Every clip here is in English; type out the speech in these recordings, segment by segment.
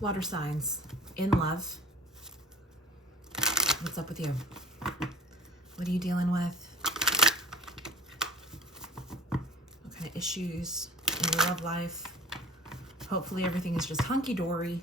water signs in love. What's up with you? What are you dealing with? What kind of issues in your love life? Hopefully everything is just hunky-dory.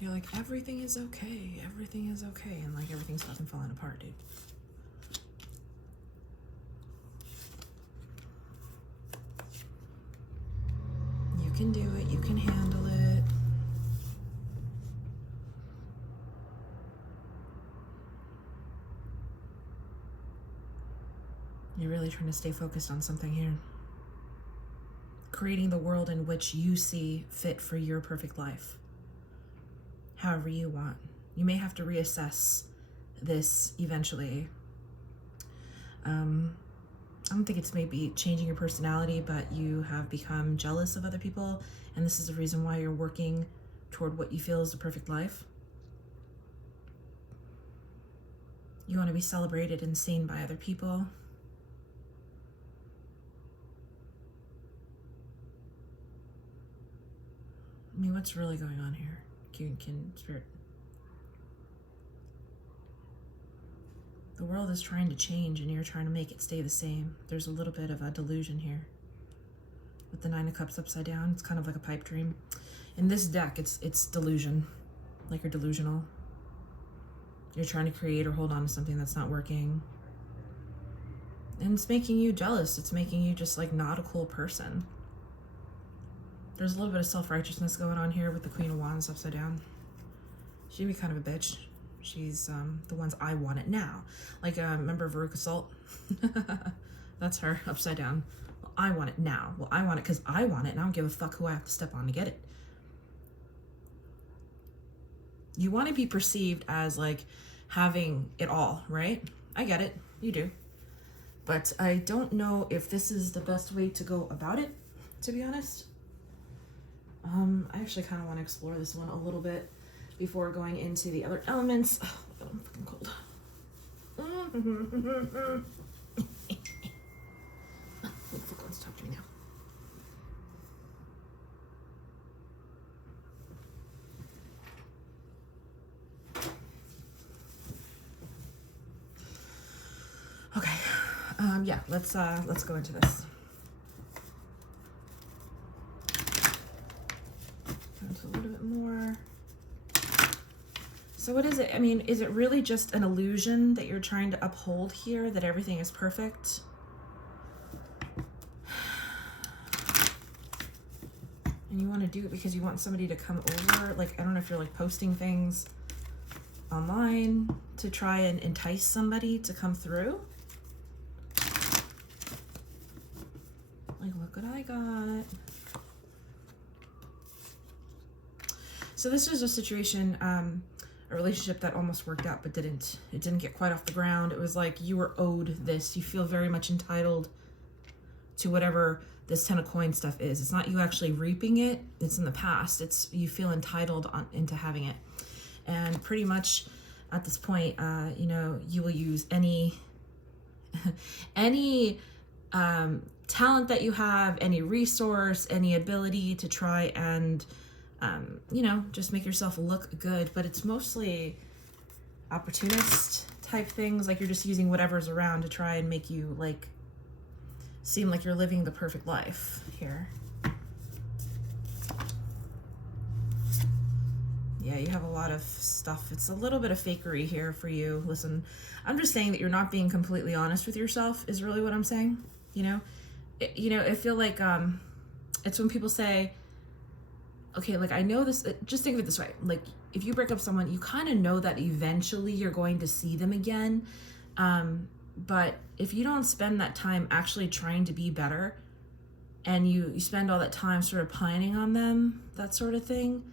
You're like, everything is okay, and like everything's fucking falling apart, dude. You can do it, you can handle it. You're really trying to stay focused on something here. Creating the world in which you see fit for your perfect life. However you want. You may have to reassess this eventually. I don't think it's maybe changing your personality, but you have become jealous of other people, and this is the reason why you're working toward what you feel is the perfect life. You want to be celebrated and seen by other people. I mean, what's really going on here? Kin spirit. The world is trying to change and you're trying to make it stay the same. There's a little bit of a delusion here. With the Nine of Cups upside down, it's kind of like a pipe dream. In this deck, it's delusion. Like you're delusional. You're trying to create or hold on to something that's not working. And it's making you jealous. It's making you just like not a cool person. There's a little bit of self-righteousness going on here with the Queen of Wands upside down. She'd be kind of a bitch. She's the ones I want it now. Like, remember Veruca Salt? That's her upside down. Well, I want it now. Well, I want it because I want it, and I don't give a fuck who I have to step on to get it. You want to be perceived as, like, having it all, right? I get it. You do. But I don't know if this is the best way to go about it, to be honest. I actually kind of want to explore this one a little bit before going into the other elements. Oh, I'm fucking cold. Who the fuck wants to talk to me now? Okay. Yeah, let's go into this. A little bit more. So what is it? I mean, is it really just an illusion that you're trying to uphold here, that everything is perfect? And you want to do it because you want somebody to come over? Like, I don't know if you're like posting things online to try and entice somebody to come through. Like, look what I got. So this is a situation, a relationship that almost worked out, but it didn't get quite off the ground. It was like you were owed this. You feel very much entitled to whatever this Ten of Coins stuff is. It's not you actually reaping it. It's in the past. It's you feel entitled into having it. And pretty much at this point, you know, you will use any talent that you have, any resource, any ability to try and you know, just make yourself look good, but it's mostly opportunist type things. Like you're just using whatever's around to try and make you like seem like you're living the perfect life here. Yeah, you have a lot of stuff. It's a little bit of fakery here for you. Listen, I'm just saying that you're not being completely honest with yourself is really what I'm saying. You know, I feel like it's when people say, okay, like I know this, just think of it this way. Like if you break up someone, you kind of know that eventually you're going to see them again. But if you don't spend that time actually trying to be better and you spend all that time sort of pining on them, that sort of thing,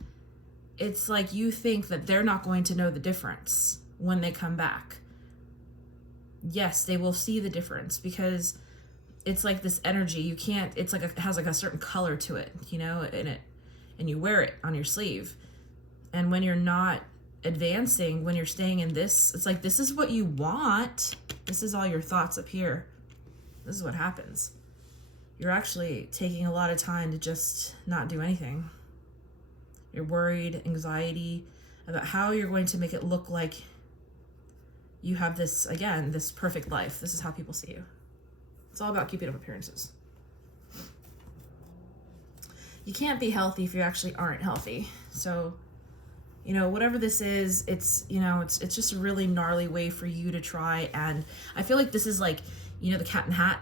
it's like you think that they're not going to know the difference when they come back. Yes, they will see the difference because it's like this energy. You can't, it's like it has like a certain color to it, you know, and you wear it on your sleeve. And when you're not advancing, when you're staying in this, it's like, this is what you want. This is all your thoughts up here. This is what happens. You're actually taking a lot of time to just not do anything. You're worried, anxiety about how you're going to make it look like you have this, again, this perfect life. This is how people see you. It's all about keeping up appearances. You can't be healthy if you actually aren't healthy. So, you know, whatever this is, it's, you know, it's just a really gnarly way for you to try. And I feel like this is like, you know, the cat in the hat.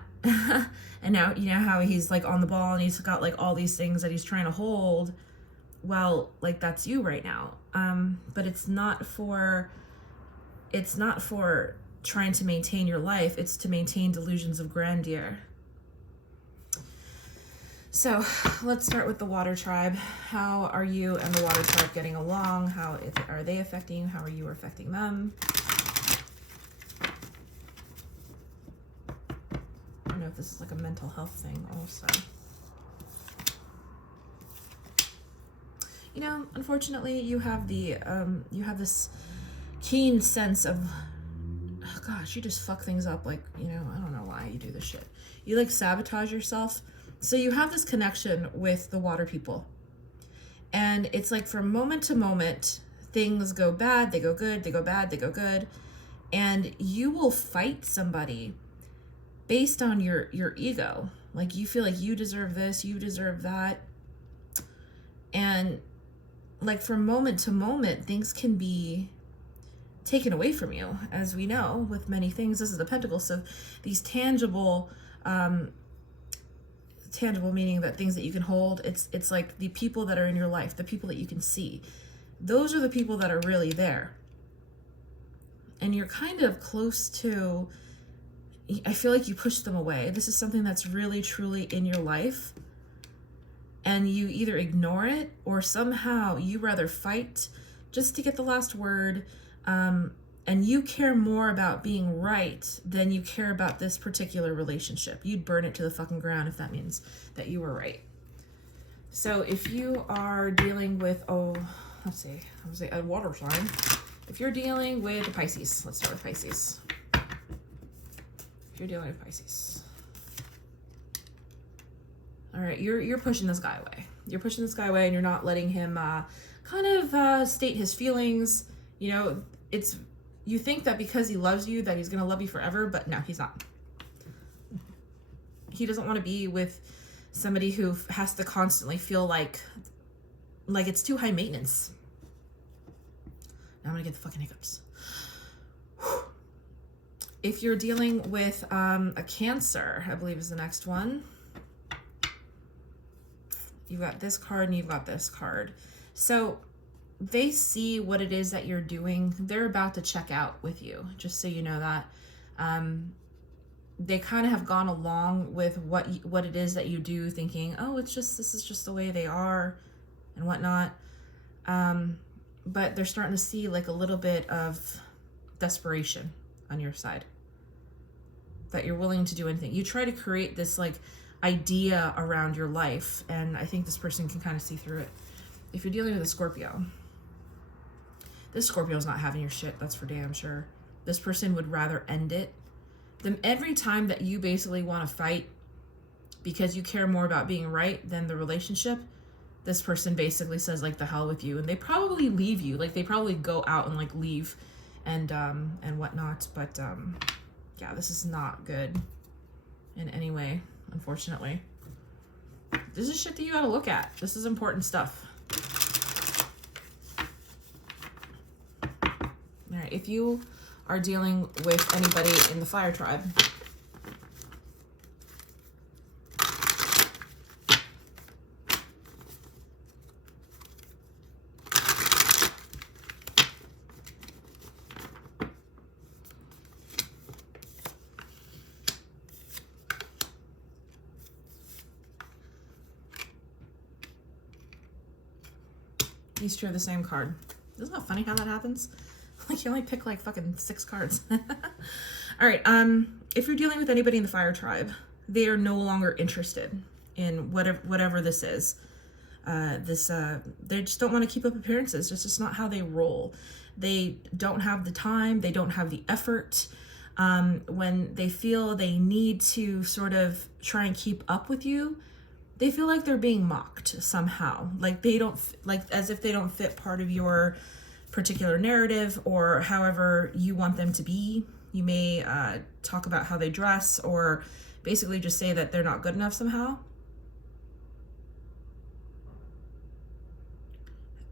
And now, you know how he's like on the ball and he's got like all these things that he's trying to hold. Well, like that's you right now. But it's not for trying to maintain your life. It's to maintain delusions of grandeur. So let's start with the water tribe. How are you and the water tribe getting along? How are they affecting you? How are you affecting them? I don't know if this is like a mental health thing also. You know, unfortunately, you have this keen sense of, oh gosh, you just fuck things up. Like, you know, I don't know why you do this shit. You like sabotage yourself. So you have this connection with the water people. And it's like from moment to moment, things go bad, they go good, they go bad, they go good. And you will fight somebody based on your ego. Like you feel like you deserve this, you deserve that. And like from moment to moment, things can be taken away from you, as we know with many things. This is the Pentacles. So these tangible meaning that things that you can hold, it's like the people that are in your life, the people that you can see. Those are the people that are really there. And you're kind of close to, I feel like you push them away. This is something that's really, truly in your life. And you either ignore it or somehow you rather fight just to get the last word. And you care more about being right than you care about this particular relationship. You'd burn it to the fucking ground if that means that you were right. So if you are dealing with, let's see, I would say a water sign. If you're dealing with the Pisces, let's start with Pisces. If you're dealing with Pisces. All right, you're pushing this guy away. You're pushing this guy away and you're not letting him kind of state his feelings. You know, you think that because he loves you that he's going to love you forever, but no, he's not. He doesn't want to be with somebody who has to constantly feel like it's too high maintenance. Now I'm going to get the fucking hiccups. If you're dealing with a Cancer, I believe is the next one. You've got this card and you've got this card. So they see what it is that you're doing. They're about to check out with you, just so you know that. They kind of have gone along with what it is that you do, thinking, oh, this is just the way they are and whatnot. But they're starting to see like a little bit of desperation on your side, that you're willing to do anything. You try to create this like idea around your life, and I think this person can kind of see through it. If you're dealing with a Scorpio, this Scorpio's not having your shit, that's for damn sure. This person would rather end it. Every time that you basically want to fight because you care more about being right than the relationship, this person basically says like the hell with you, and they probably leave you. Like they probably go out and like leave and whatnot. But yeah, this is not good in any way, unfortunately. This is shit that you gotta look at. This is important stuff. All right, if you are dealing with anybody in the fire tribe, these two are the same card. Isn't that funny how that happens? Like you only pick like fucking 6 cards. All right, if you're dealing with anybody in the fire tribe, they are no longer interested in whatever this is. They just don't want to keep up appearances. It's just not how they roll. They don't have the time. They don't have the effort. When they feel they need to sort of try and keep up with you, they feel like they're being mocked somehow. Like they don't, like as if they don't fit part of your particular narrative or however you want them to be. You may talk about how they dress or basically just say that they're not good enough somehow.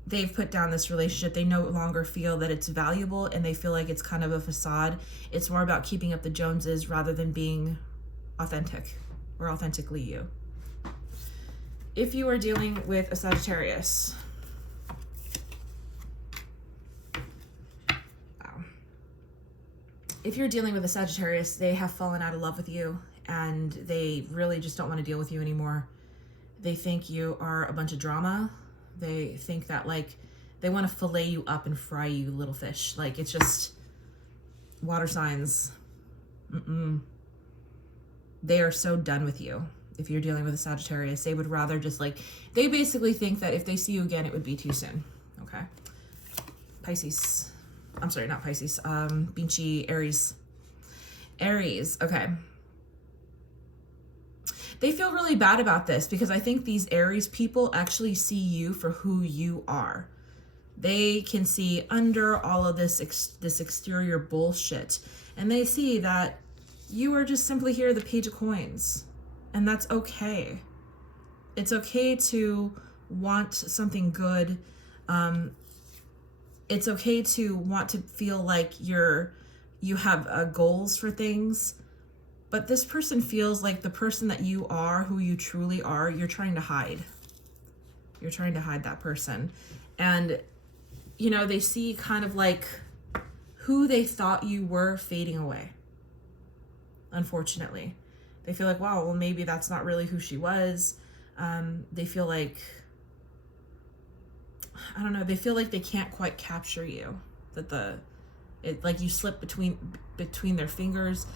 They've put down this relationship. They no longer feel that it's valuable and they feel like it's kind of a facade. It's more about keeping up the Joneses rather than being authentic or authentically you. If you are dealing with a Sagittarius, if you're dealing with a Sagittarius, they have fallen out of love with you and they really just don't want to deal with you anymore. They think you are a bunch of drama. They think that like they want to fillet you up and fry you, little fish. Like it's just water signs. They are so done with you. If you're dealing with a Sagittarius, they would rather just like, they basically think that if they see you again, it would be too soon. Okay. Pisces. I'm sorry, not Pisces. Minchiate, Aries. Aries. Okay. They feel really bad about this because I think these Aries people actually see you for who you are. They can see under all of this exterior bullshit, and they see that you are just simply here, the Page of Coins, and that's okay. It's okay to want something good. It's okay to want to feel like you have goals for things. But this person feels like the person that you are, who you truly are, you're trying to hide. You're trying to hide that person. And, you know, they see kind of like who they thought you were fading away. Unfortunately. They feel like, wow, well, maybe that's not really who she was. They feel like, I don't know, they feel like they can't quite capture you. That like you slip between their fingers.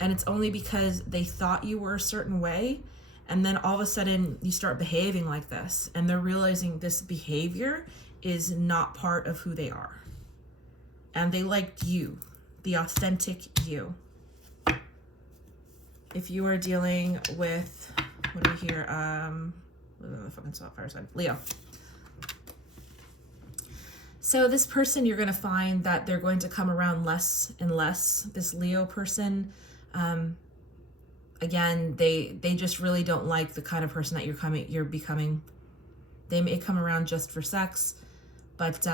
And it's only because they thought you were a certain way. And then all of a sudden you start behaving like this. And they're realizing this behavior is not part of who they are. And they liked you, the authentic you. If you are dealing with, what do we hear? The fucking fire sign. Leo. So this person, you're going to find that they're going to come around less and less. This Leo person, again, they just really don't like the kind of person that you're becoming. They may come around just for sex, but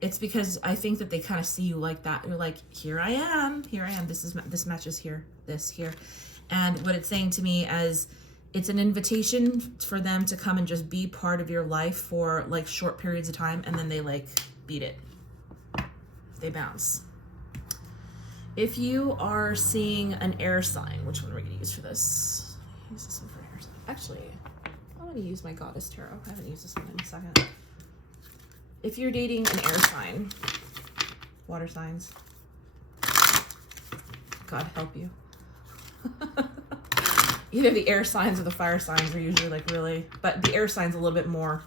it's because I think that they kind of see you like that. You're like, here I am. This matches here, this here. And what it's saying to me as it's an invitation for them to come and just be part of your life for like short periods of time, and then they like beat it. They bounce. If you are seeing an air sign, which one are we going to use for this? Use this one for an air sign. Actually, I'm going to use my Goddess Tarot. I haven't used this one in a second. If you're dating an air sign, water signs, God help you. Either the air signs or the fire signs are usually like really, but the air signs a little bit more,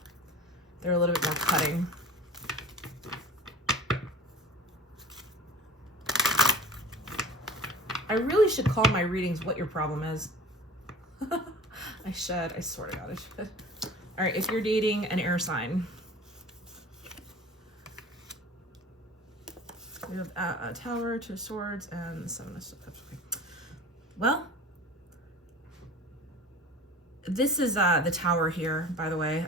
they're a little bit more cutting. I really should call my readings what your problem is. I should. I swear to God I should. All right, if you're dating an air sign. We have a Tower, 2 of Swords, and 7 of Cups. Okay. Well, this is the Tower here, by the way.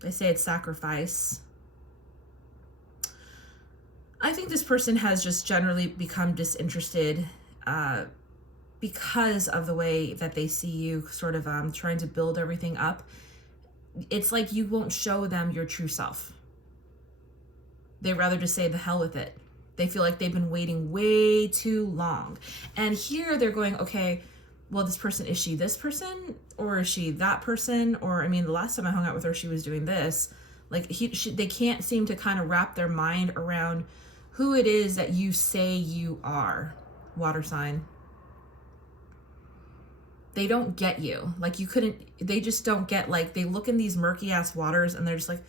They say it's sacrifice. I think this person has just generally become disinterested because of the way that they see you sort of trying to build everything up. It's like you won't show them your true self. They rather just say the hell with it. They feel like they've been waiting way too long. And here they're going, okay, well, this person, is she this person? Or is she that person? Or, I mean, the last time I hung out with her, she was doing this. Like, they can't seem to kind of wrap their mind around who it is that you say you are. Water sign. they don't get you. Like you couldn't, they just don't get, like they look in these murky ass waters and they're just like,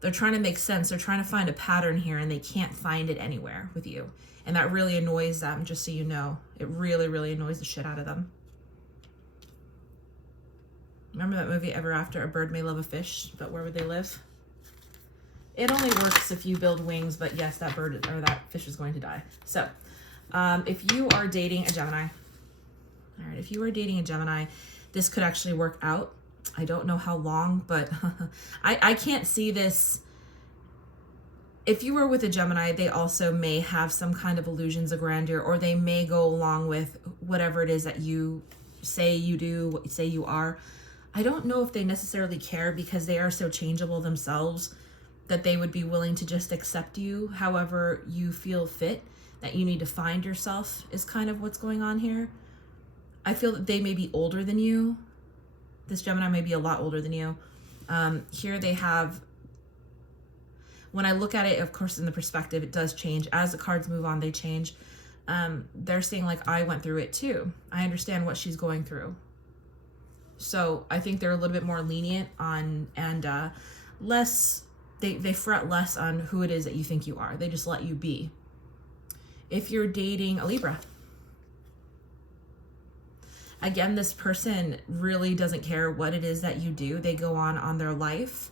they're trying to make sense. They're trying to find a pattern here and they can't find it anywhere with you. And that really annoys them, just so you know. It really, really annoys the shit out of them. Remember that movie, Ever After? A Bird May Love a Fish, but where would they live? It only works if you build wings, but yes, that bird or that fish is going to die. So, if you are dating a Gemini, all right, if you are dating a Gemini, this could actually work out. I don't know how long, but I can't see this. If you were with a Gemini, they also may have some kind of illusions of grandeur, or they may go along with whatever it is that you say you do, what you say you are. I don't know if they necessarily care, because they are so changeable themselves that they would be willing to just accept you however you feel fit, that you need to find yourself is kind of what's going on here. I feel that they may be older than you. This Gemini may be a lot older than you. Here they have, when I look at it, of course, in the perspective, it does change. As the cards move on, they change. They're saying, like, I went through it too. I understand what she's going through. So I think they're a little bit more lenient on, and less, they fret less on who it is that you think you are. They just let you be. If you're dating a Libra, again, this person really doesn't care what it is that you do. They go on their life.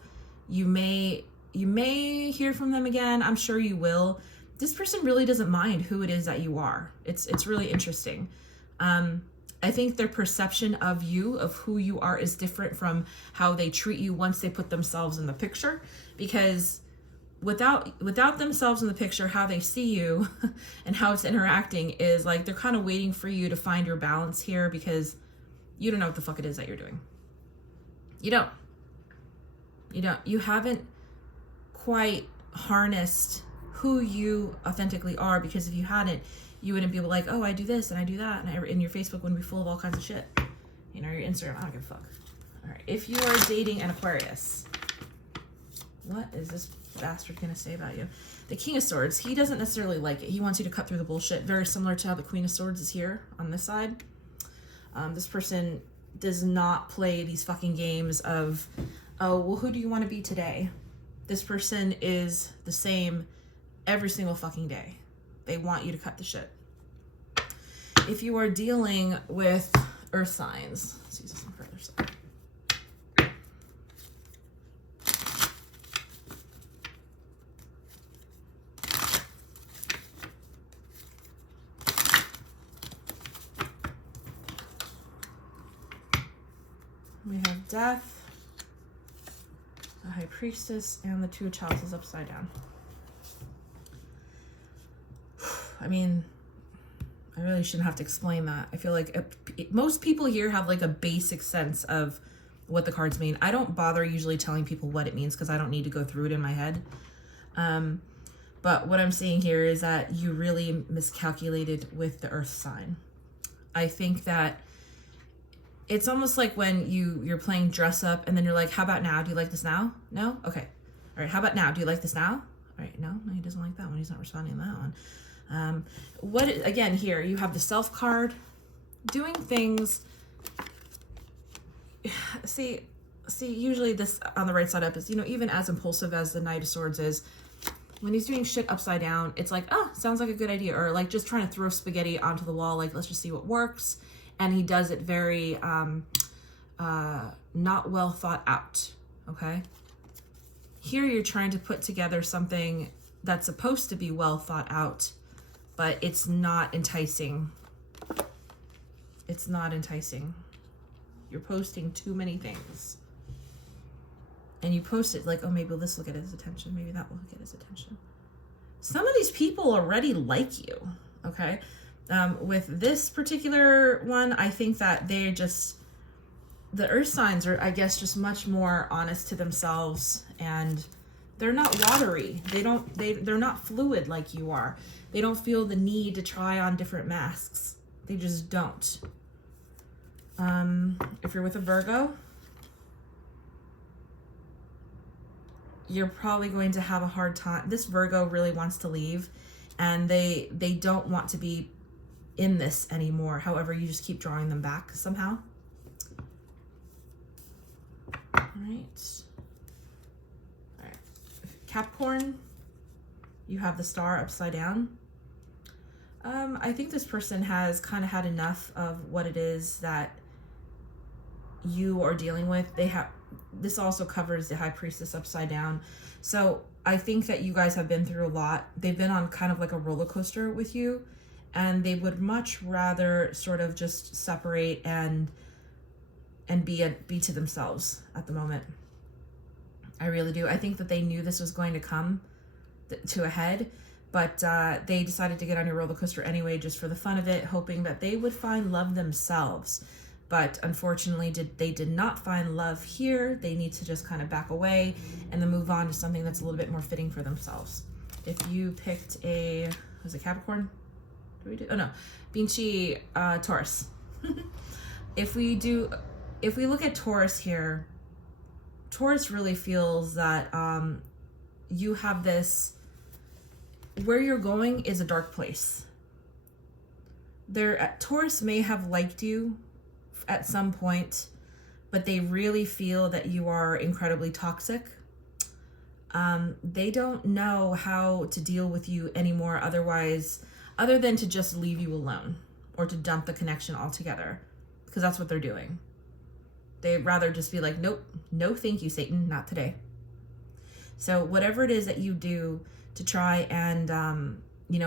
You may hear from them again. I'm sure you will. This person really doesn't mind who it is that you are. It's really interesting. I think their perception of you, of who you are, is different from how they treat you once they put themselves in the picture. Because without themselves in the picture, how they see you and how it's interacting is like they're kind of waiting for you to find your balance here, because you don't know what the fuck it is that you're doing. You don't. You haven't quite harnessed who you authentically are, because if you hadn't, you wouldn't be able to, like, oh, I do this and I do that, and your Facebook wouldn't be full of all kinds of shit. Your Instagram, I don't give a fuck. All right, if you are dating an Aquarius, what is this bastard gonna say about you? The King of Swords, he doesn't necessarily like it. He wants you to cut through the bullshit, very similar to how the Queen of Swords is here on this side. This person does not play these fucking games of, oh, well, who do you want to be today? This person is the same every single fucking day. They want you to cut the shit. If you are dealing with earth signs, let's use this one for other side. We have Death, the High Priestess, and the Two of Chalices upside down. I mean, I really shouldn't have to explain that. I feel like most people here have like a basic sense of what the cards mean. I don't bother usually telling people what it means, because I don't need to go through it in my head. But what I'm seeing here is that you really miscalculated with the earth sign. I think that it's almost like when you're playing dress up, and then you're like, how about now? Do you like this now? No? Okay. All right, how about now? Do you like this now? All right, no, he doesn't like that one. He's not responding to that one. Again, here you have the Self card, doing things. See, usually this on the right side up is, even as impulsive as the Knight of Swords is, when he's doing shit upside down, it's like, oh, sounds like a good idea. Or like just trying to throw spaghetti onto the wall, like, let's just see what works. And he does it very, not well thought out. Okay. Here you're trying to put together something that's supposed to be well thought out, but it's not enticing. It's not enticing. You're posting too many things. And you post it like, oh, maybe this will get his attention. Maybe that will get his attention. Some of these people already like you, okay? With this particular one, I think that the earth signs are, I guess, just much more honest to themselves, and they're not watery. They're not fluid like you are. They don't feel the need to try on different masks. They just don't. If you're with a Virgo, you're probably going to have a hard time. This Virgo really wants to leave, and they don't want to be in this anymore. However, you just keep drawing them back somehow. right. All right. Capricorn, you have the star upside down. I think this person has kind of had enough of what it is that you are dealing with. This also covers the High Priestess upside down. So I think that you guys have been through a lot. They've been on kind of like a roller coaster with you, and they would much rather sort of just separate and be to themselves at the moment. I really do. I think that they knew this was going to come to a head, but they decided to get on a roller coaster anyway, just for the fun of it, hoping that they would find love themselves. But unfortunately, they did not find love here. They need to just kind of back away and then move on to something that's a little bit more fitting for themselves. If you picked was it Capricorn? Oh no, Vinci, Taurus. If we look at Taurus here, Taurus really feels that you have this, where you're going is a dark place. Taurus may have liked you at some point, but they really feel that you are incredibly toxic. They don't know how to deal with you anymore other than to just leave you alone or to dump the connection altogether, because that's what they're doing. They'd rather just be like, nope, no thank you, Satan, not today. So whatever it is that you do to try and,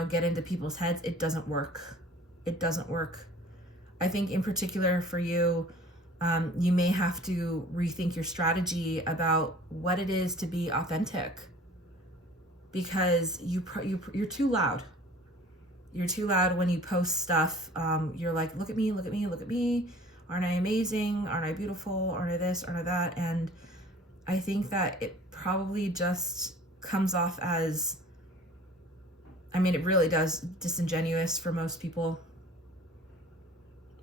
get into people's heads, it doesn't work. It doesn't work. I think in particular for you, you may have to rethink your strategy about what it is to be authentic, because you're too loud. You're too loud when you post stuff. You're like, look at me, look at me, look at me. Aren't I amazing? Aren't I beautiful? Aren't I this? Aren't I that? And I think that it probably just comes off as, it really does, disingenuous for most people.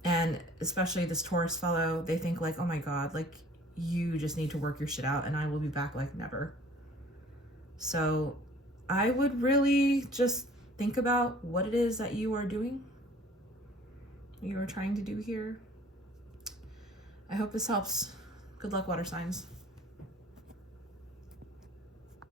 And especially this Taurus fellow, they think like, oh my God, like you just need to work your shit out and I will be back like never. So I would really just think about what it is that you are doing, you are trying to do here. I hope this helps. Good luck, water signs.